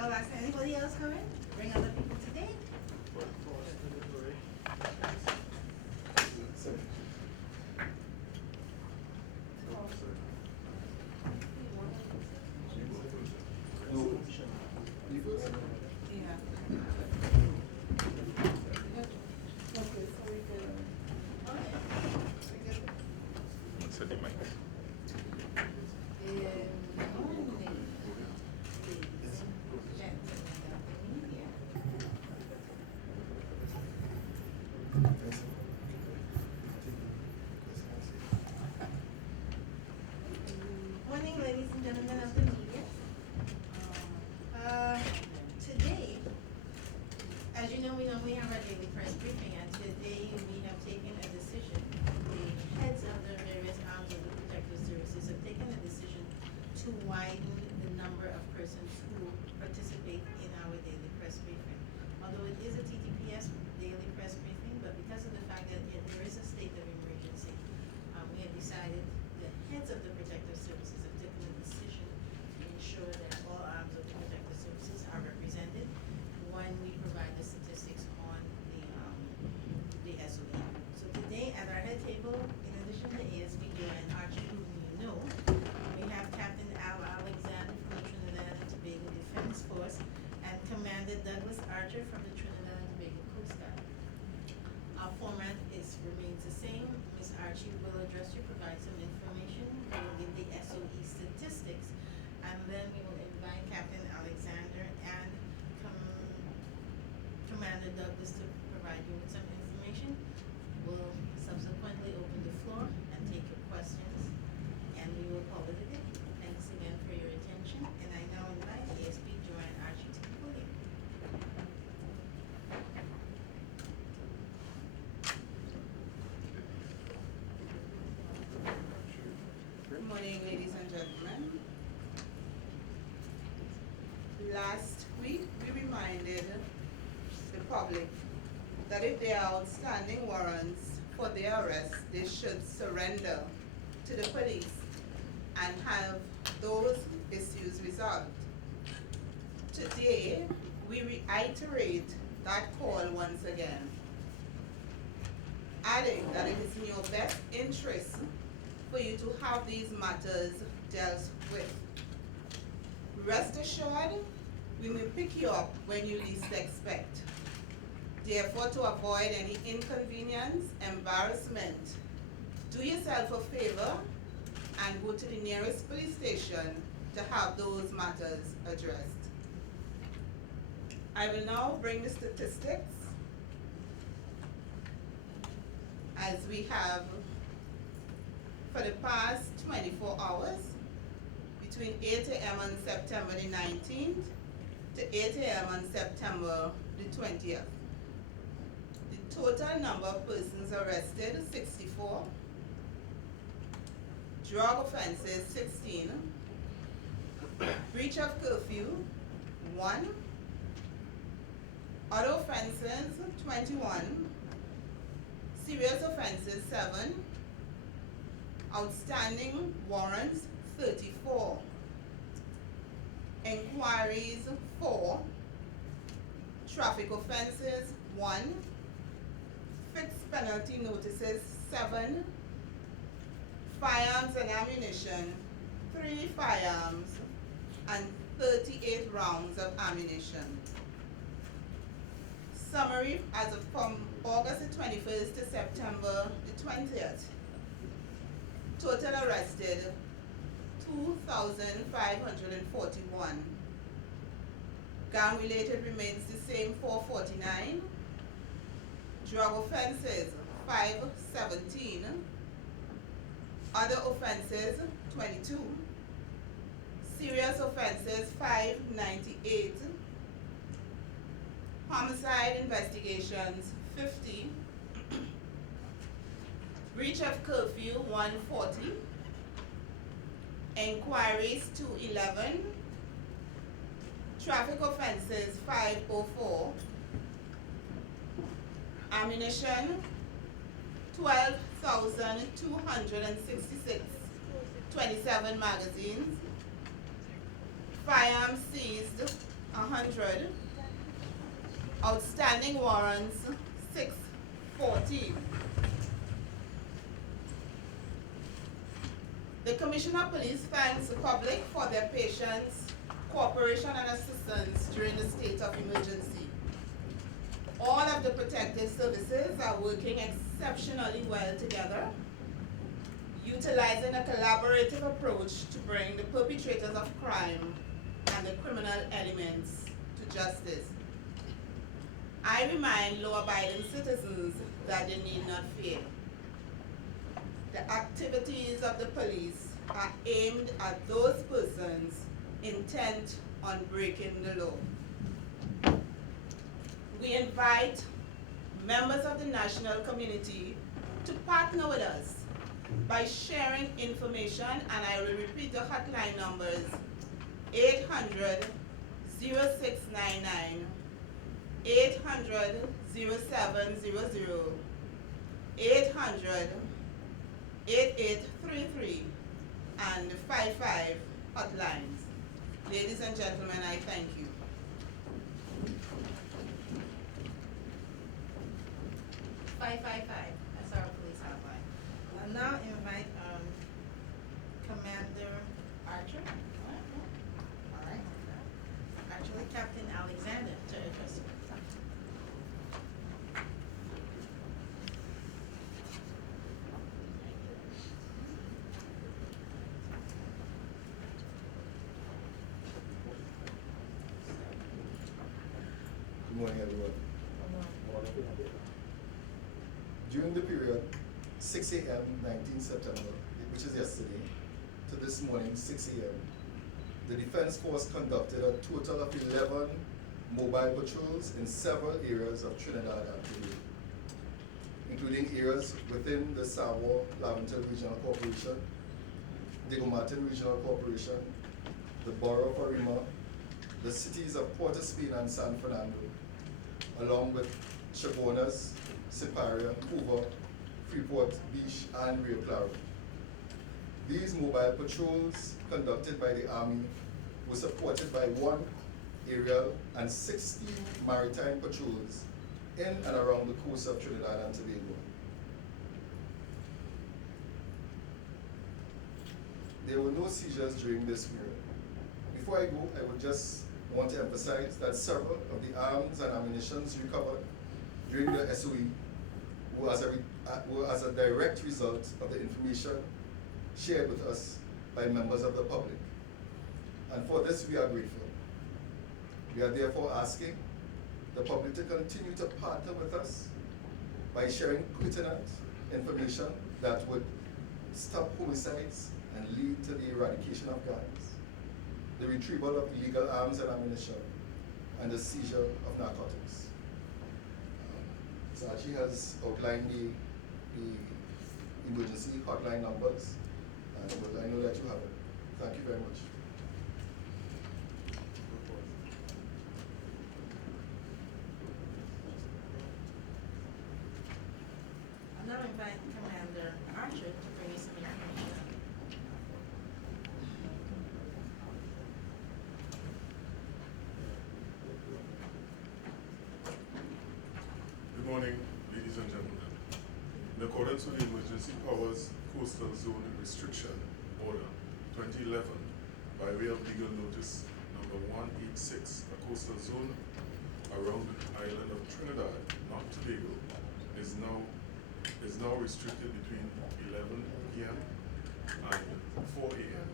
y'all ask anybody else coming? Bring other people today? Yeah. Morning, ladies and gentlemen of the media. Today, as you know, we normally have our daily press briefing, and today we have taken a decision. The heads of the various arms of the protective services have taken a decision to widen the number of persons who participate in our daily press briefing. Although it is a TTPS daily press briefing, but because of the fact that there is a state of emergency, we have decided, the heads of the protective services have taken a decision to ensure that all arms of the protective services are represented when we provide the statistics on the SOE. So today at our head table, in addition to ASB and Archie, whom you know, we have Captain Al Alexander from the Trinidad and Tobago Defense Force and Commander Douglas Archer from the Trinidad and Tobago Coast Guard. Our format remains the same. Ms. Archie will address you, provide some information, we will give the SOE statistics, and then we will invite Captain Alexander and Commander Douglas to provide you with some information. We'll subsequently open the floor and take your questions, and we will call it a day. Thanks again for your attention, and I now invite ASP Joanne Archie to the podium. Good morning, ladies and gentlemen. Last week, we reminded the public that if there are outstanding warrants for their arrest, they should surrender to the police and have those issues resolved. Today, we reiterate that call once again, adding that it is in your best interest for you to have these matters dealt with. Rest assured, we will pick you up when you least expect. Therefore, to avoid any inconvenience, embarrassment, do yourself a favor and go to the nearest police station to have those matters addressed. I will now bring the statistics as we have for the past 24 hours between 8 a.m. on September the 19th to 8 a.m. on September the 20th. The total number of persons arrested, 64. Drug offenses, 16. Breach of curfew, 1. Other offenses, 21. Serious offenses, 7. Outstanding warrants, 34. Inquiries, 4. Traffic offenses, 1. Fixed penalty notices, 7. Firearms and ammunition, 3 firearms and 38 rounds of ammunition. Summary as of from August the 21st to September the 20th. Total arrested, 2,541. Gang related remains the same, 449. Drug offenses, 517. Other offenses, 22. Serious offenses, 598. Homicide investigations, 50. Breach of curfew, 140. Inquiries, 211. Traffic offenses, 504. Ammunition, 12,266. 27 magazines. Firearms seized, 100. Outstanding warrants 614. The Commissioner of Police thanks the public for their patience, cooperation and assistance during the state of emergency. All of the protective services are working exceptionally well together, utilizing a collaborative approach to bring the perpetrators of crime and the criminal elements to justice. I remind law-abiding citizens that they need not fear. The activities of the police are aimed at those persons intent on breaking the law. We invite members of the national community to partner with us by sharing information, and I will repeat the hotline numbers: 800-0699, 800-0700, 800-8833, and the 55 hotlines. Ladies and gentlemen, I thank you. That's our police hotline. I'll now invite Commander Archer. All right. Actually, Captain Alexander to address you. Good morning, everyone. During the period 6 a.m. 19 September, which is yesterday, to this morning 6 a.m., the Defense Force conducted a total of 11 mobile patrols in several areas of Trinidad and Tobago, including areas within the Savo-Laventille Regional Corporation, Diego Martin Regional Corporation, the Borough of Arima, the cities of Port of Spain and San Fernando, along with Chabonas, Siparia, Hoover, Freeport Beach, and Rio Claro. These mobile patrols conducted by the Army were supported by 1 aerial and 16 maritime patrols in and around the coast of Trinidad and Tobago. There were no seizures during this period. Before I go, I would just want to emphasize that several of the arms and ammunition recovered during the SOE were as a direct result of the information shared with us by members of the public. And for this we are grateful. We are therefore asking the public to continue to partner with us by sharing pertinent information that would stop homicides and lead to the eradication of gangs, the retrieval of illegal arms and ammunition, and the seizure of narcotics. Sachi has outlined the emergency hotline numbers, and I know that you have it. Thank you very much. I'll now invite Commander Archer to bring you some information. Good morning, ladies and gentlemen. In accordance with the Emergency Powers Coastal Zone Restriction Order 2011, by way of legal notice number 186, a coastal zone around the island of Trinidad, not Tobago, is now restricted between 11 p.m. and 4 a.m.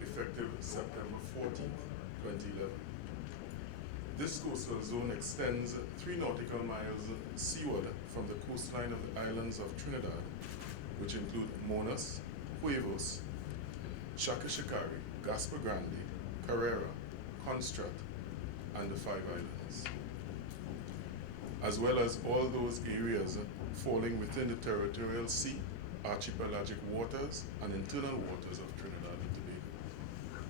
effective September 14th, 2011. This coastal zone extends 3 nautical miles seaward from the coastline of the islands of Trinidad, which include Monas, Huevos, Chacachacari, Gaspar Grande, Carrera, Construct, and the 5 Islands, as well as all those areas falling within the territorial sea, archipelagic waters, and internal waters of Trinidad and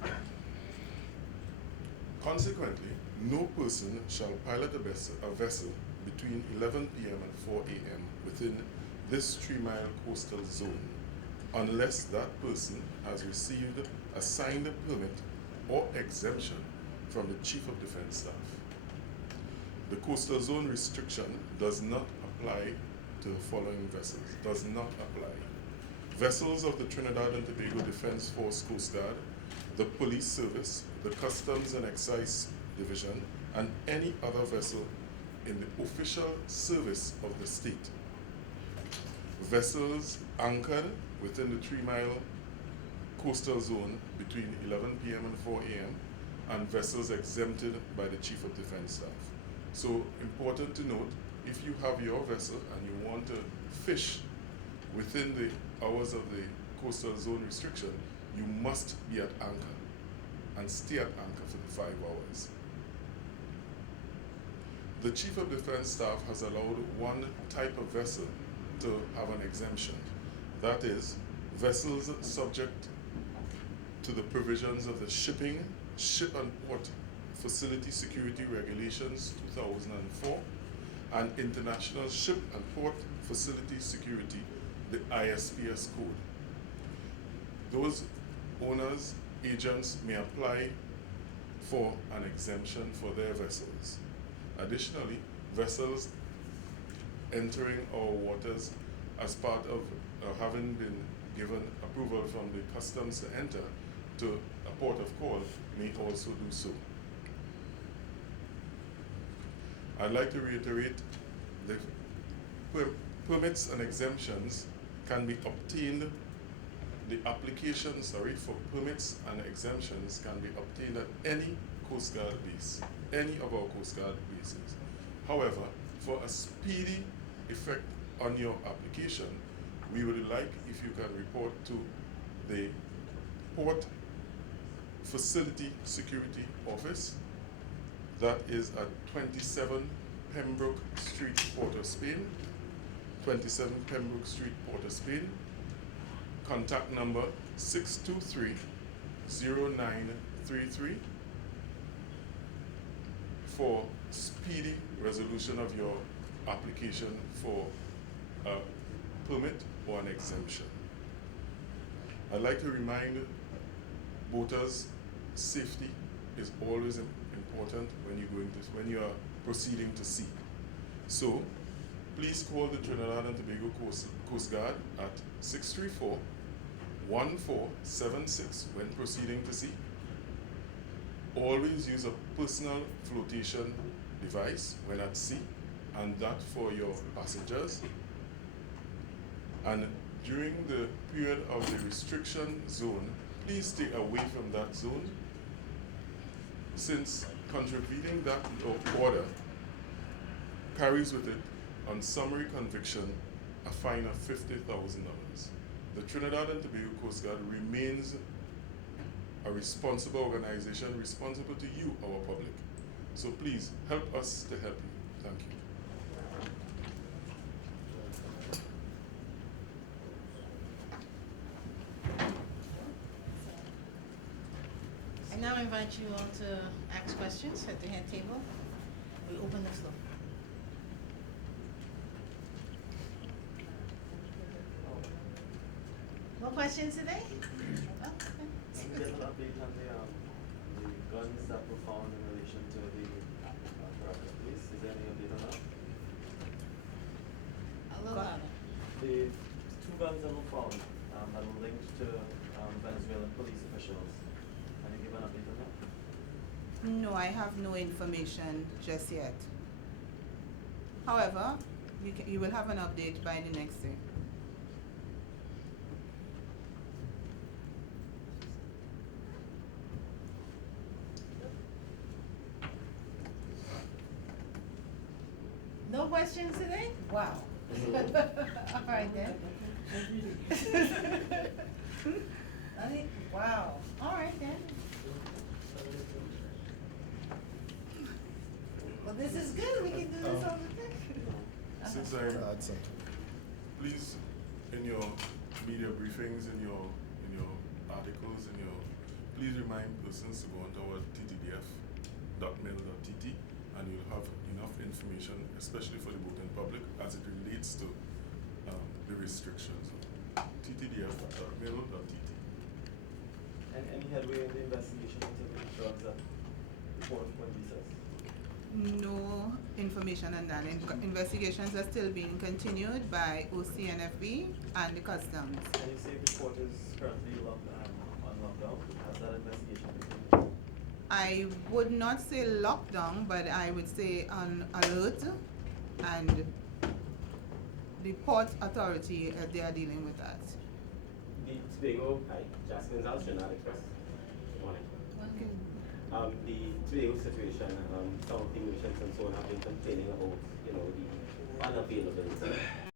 Tobago. Consequently, no person shall pilot a vessel between 11 p.m. and 4 a.m. within this 3-mile coastal zone unless that person has received a signed permit or exemption from the Chief of Defense Staff. The coastal zone restriction does not apply to the following vessels. Does not apply. Vessels of the Trinidad and Tobago Defense Force Coast Guard, the Police Service, the Customs and Excise Division, and any other vessel in the official service of the state. Vessels anchored within the 3-mile coastal zone between 11 p.m. and 4 a.m. and vessels exempted by the Chief of Defense Staff. So important to note, if you have your vessel and you want to fish within the hours of the coastal zone restriction, you must be at anchor and stay at anchor for the 5 hours. The Chief of Defense Staff has allowed one type of vessel to have an exemption. That is, vessels subject to the provisions of the Shipping, Ship and Port Facility Security Regulations 2004 and International Ship and Port Facility Security, the ISPS code. Those owners, agents may apply for an exemption for their vessels. Additionally, vessels entering our waters as part of having been given approval from the customs to enter to a port of call may also do so. I'd like to reiterate the permits and exemptions can be obtained, the applications, for permits and exemptions can be obtained at any Coast Guard base, any of our Coast Guard bases. However, for a speedy effect on your application, we would like if you can report to the Port Facility Security Office. That is at 27 Pembroke Street, Port of Spain. 27 Pembroke Street, Port of Spain. Contact number 623-0933 for speedy resolution of your application for a permit or an exemption. I'd like to remind boaters, safety is always important when you are proceeding to sea. So please call the Trinidad and Tobago Coast Guard at 634-1476 when proceeding to sea. Always use a personal flotation device when at sea, and that for your passengers. And during the period of the restriction zone, please stay away from that zone, since contravening that order carries with it, on summary conviction, a fine of $50,000. The Trinidad and Tobago Coast Guard remains a responsible organization, responsible to you, our public. So please help us to help you. Thank you. I now invite you all to ask questions at the head table. We open the floor. No questions today? Oh, okay. Can we get an update on the guns that were found in relation to the Tobago police? Is there any update on that? A little louder. The 2 guns that were found that were linked to Venezuelan police officials. Can you give an update on that? No, I have no information just yet. However, you will have an update by the next day. No questions today? Wow. All right then. Wow. All right then. Well, this is good. We can do this all the time. Since Add something. please, in your media briefings, in your articles, please remind persons to go onto our ttdf.mil.tt, and you'll have enough information, especially for the boating public, as it relates to the restrictions. ttdf.mil.tt. And any headway in the investigation into the drugs that port when recess? No information on that. Investigations are still being continued by OCNFB and the customs. And you say the port is currently on lockdown. Has that investigation continued? I would not say lockdown, but I would say on alert, and the port authority, they are dealing with that. The Tobago, hi, Jasmine Zal, Trinidad Express. Good morning. The Tobago situation, some of the merchants and so on have been complaining about, the unavailability